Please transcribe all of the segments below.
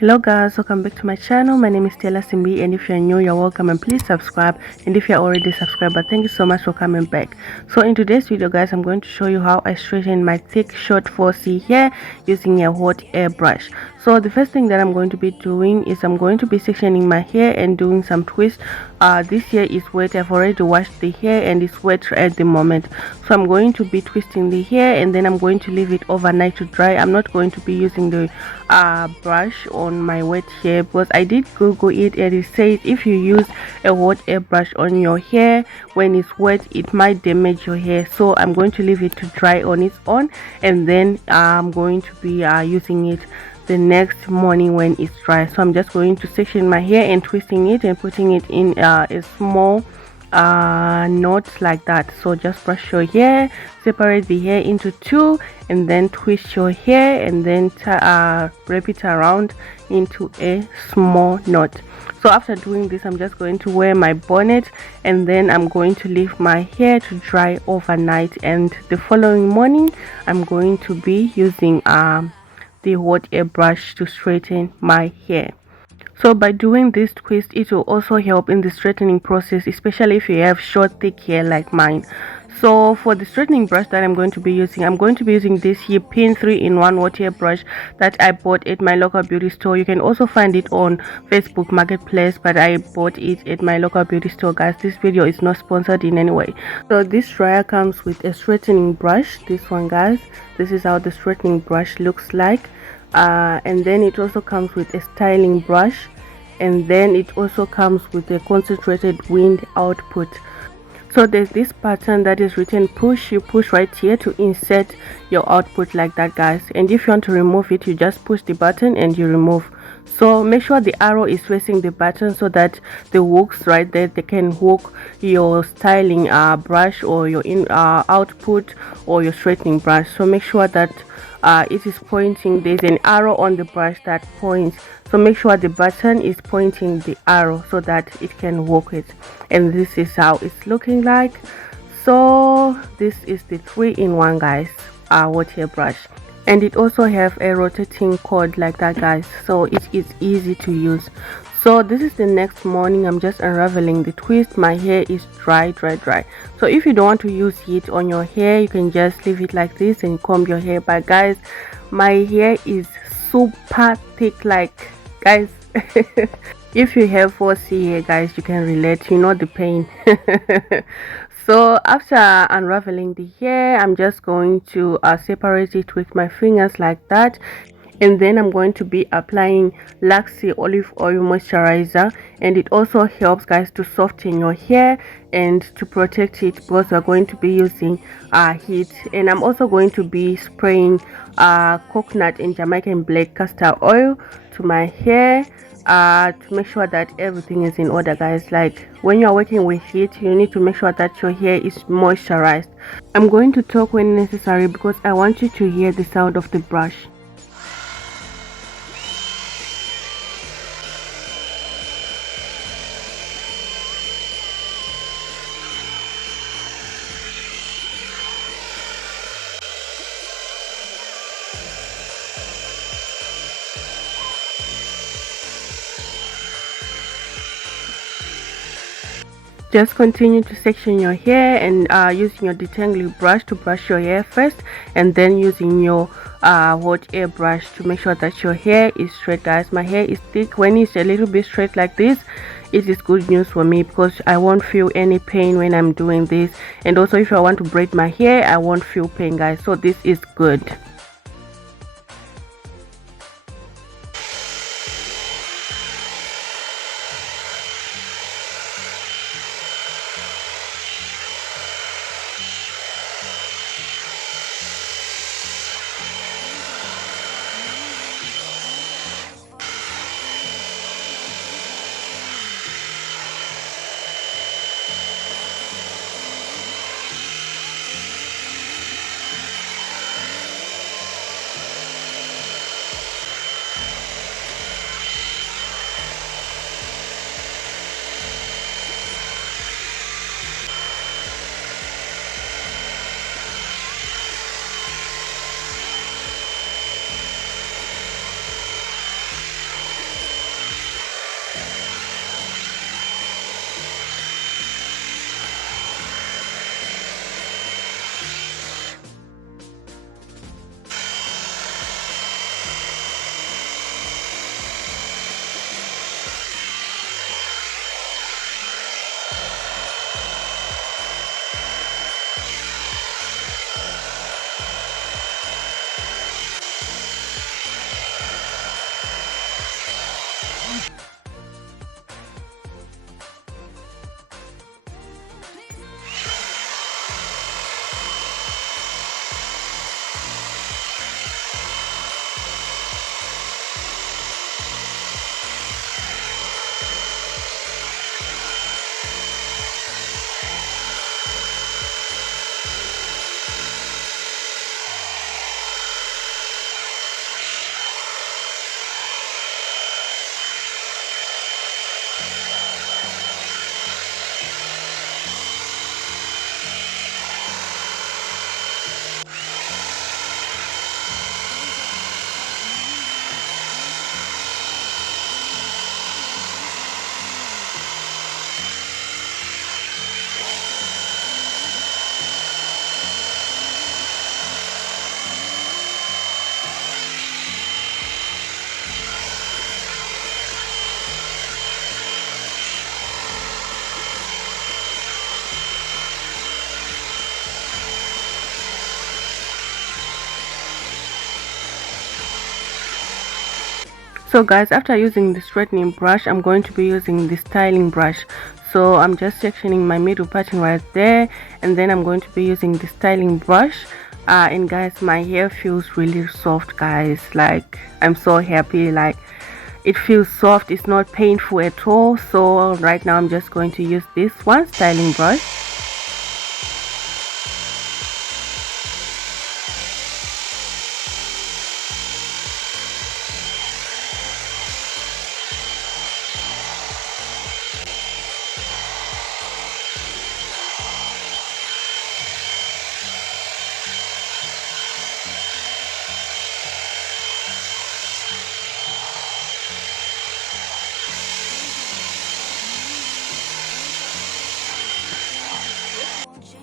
Hello guys, welcome back to my channel. My name is Stella Simbi, and if you're new, you're welcome, and please subscribe. And if you're already subscribed, thank you so much for coming back. So in today's video guys, I'm going to show you how I straighten my thick short 4C hair using a hot air brush. So the first thing that I'm going to be doing is I'm going to be sectioning my hair and doing some twists. This hair is wet. I've already washed the hair and it's wet at the moment, so I'm going to be twisting the hair and then I'm going to leave it overnight to dry. I'm not going to be using the brush on my wet hair because I did Google it and it says if you use a hot air brush on your hair when it's wet, it might damage your hair. So I'm going to leave it to dry on its own, and then I'm going to be using it the next morning when it's dry. So I'm just going to section my hair and twisting it and putting it in a small knots like that. So just brush your hair, separate the hair into two, and then twist your hair and then wrap it around into a small knot. So after doing this, I'm just going to wear my bonnet and then I'm going to leave my hair to dry overnight, and the following morning I'm going to be using the hot air brush to straighten my hair. So by doing this twist, it will also help in the straightening process, especially if you have short thick hair like mine. So for the straightening brush that I'm going to be using this here pin 3-in-1 hot hair brush that I bought at my local beauty store. You can also find it on Facebook Marketplace, but I bought it at my local beauty store guys. This video is not sponsored in any way. So this dryer comes with a straightening brush, this one guys. This is how the straightening brush looks like. And then it also comes with a styling brush, and then it also comes with a concentrated wind output. So there's this pattern that is written push. You push right here to insert your output like that guys, and if you want to remove it, you just push the button and you remove. So make sure the arrow is facing the button so that the hooks right there, they can hook your styling brush or your output or your straightening brush. So make sure that it is pointing. There's an arrow on the brush that points, so make sure the button is pointing the arrow so that it can hook it. And this is how it's looking like. So this is the 3-in-1 guys hot hair brush, and it also have a rotating cord like that guys, so it is easy to use. So this is the next morning. I'm just unraveling the twist. My hair is dry. So if you don't want to use heat on your hair, you can just leave it like this and comb your hair. But guys, my hair is super thick, like guys. If you have 4C hair guys, you can relate, you know the pain. So after unraveling the hair, I'm just going to separate it with my fingers like that, and then I'm going to be applying Luxy olive oil moisturizer, and it also helps guys to soften your hair and to protect it because we're going to be using heat. And I'm also going to be spraying coconut and Jamaican black castor oil to my hair to make sure that everything is in order guys. Like when you're working with heat, you need to make sure that your hair is moisturized. I'm going to talk when necessary because I want you to hear the sound of the brush. Just continue to section your hair and using your detangling brush to brush your hair first, and then using your hot air brush to make sure that your hair is straight guys. My hair is thick. When it's a little bit straight like this, it is good news for me because I won't feel any pain when I'm doing this. And also if I want to braid my hair, I won't feel pain guys, so this is good. So guys, after using the straightening brush, I'm going to be using the styling brush. So I'm just sectioning my middle pattern right there, and then I'm going to be using the styling brush. And guys, my hair feels really soft, guys. Like, I'm so happy. Like, it feels soft, it's not painful at all. So right now I'm just going to use this one styling brush.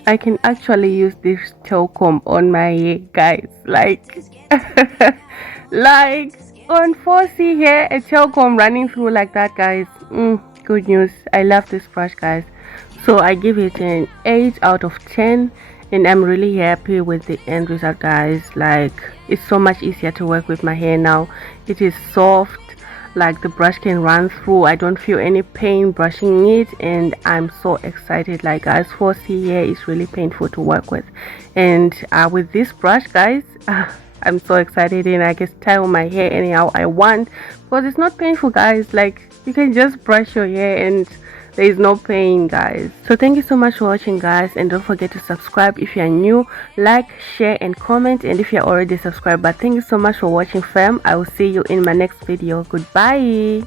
I can actually use this tail comb on my hair, guys. Like, like on 4C hair, a tail comb running through like that, guys. Good news. I love this brush, guys. So I give it an 8 out of 10, and I'm really happy with the end result, guys. Like, it's so much easier to work with my hair now. It is soft. Like, the brush can run through. I don't feel any pain brushing it, and I'm so excited. Like, guys, 4C hair is really painful to work with, and with this brush, guys, I'm so excited, and I can style my hair anyhow I want because it's not painful, guys. Like, you can just brush your hair and there is no pain, guys. So thank you so much for watching, guys, and don't forget to subscribe if you are new. Like, share and comment, and if you're already subscribed. But thank you so much for watching, fam. I will see you in my next video. Goodbye.